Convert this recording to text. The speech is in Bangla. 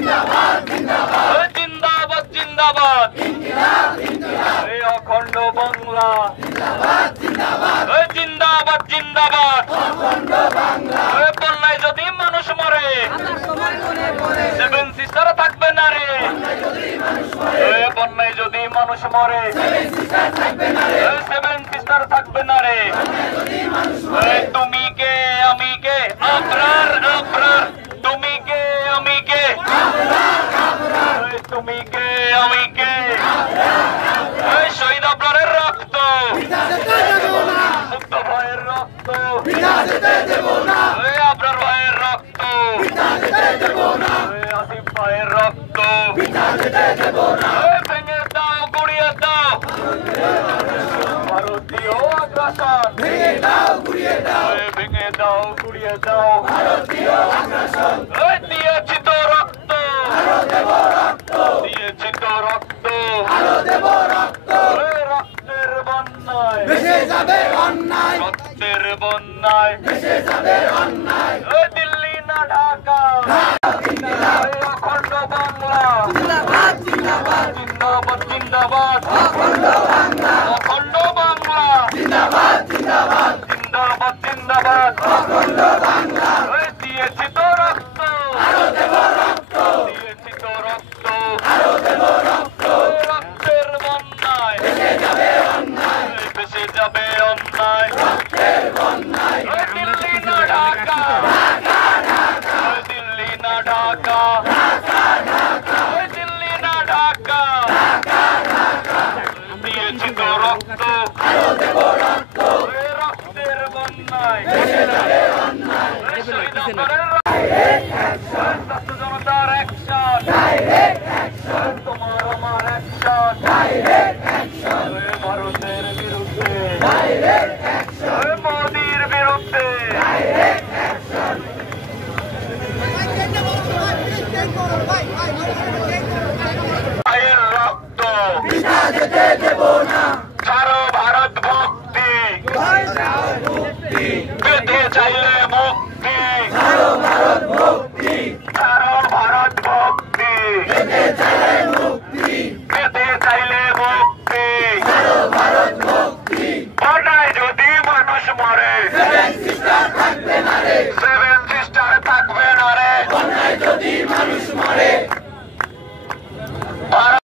জিন্দাবাদ জিন্দাবাদ এই অখণ্ড বাংলা জিন্দাবাদ জিন্দাবাদ বন্যায় যদি মানুষ মরে সেভেন সিস্টার থাকবে না রে বন্যায় যদি মানুষ মরে সেভেন সিস্টার থাকবে না রে তুমি কে আমি কে আবরার আবরার তুমি কে আমি কে তুমি কে আমি কে শহীদ আবরারের রক্ত মুক্ত ভাইয়ের রক্ত আবরার ভাইয়ের রক্ত আসিফ ভাইয়ের রক্ত ভেঙে দাও গুড়িয়ে দাও ভারতীয় আগ্রাসন ভেঙে দাও গুড়িয়ে দাও দিয়েছি তো রক্ত দিয়েছি তো রক্ত রক্তের বন্যায় ভেসে যাবে অন্যায় রক্তের বন্যায় ভেসে যাবে অন্যায় দিল্লি না ঢাকা অখণ্ড বাংলা জিন্দাবাদ জিন্দাবাদ জিন্দাবাদ জিন্দাবাদ অখণ্ড বাংলা অখণ্ড বাংলা জিন্দাবাদ জিন্দাবাদ জিন্দাবাদ জিন্দাবাদ অখণ্ড বাংলা দিয়েছি তো রক্ত আরো দেব রক্ত দিয়েছি তো রক্ত আরো দেব রক্ত রক্তের বন্যায় ভেসে যাবে অন্যায় ভেসে যাবে অন্যায় রক্তের বন্যায় দিল্লি না ঢাকা ঢাকা ঢাকা দিল্লি না ঢাকা ঢাকা ঢাকা দিল্লি না ঢাকা ঢাকা ঢাকা দিয়েছি তো রক্ত আরো দেব রক্ত রক্তের বন্যায় ভেসে যাবে অন্যায়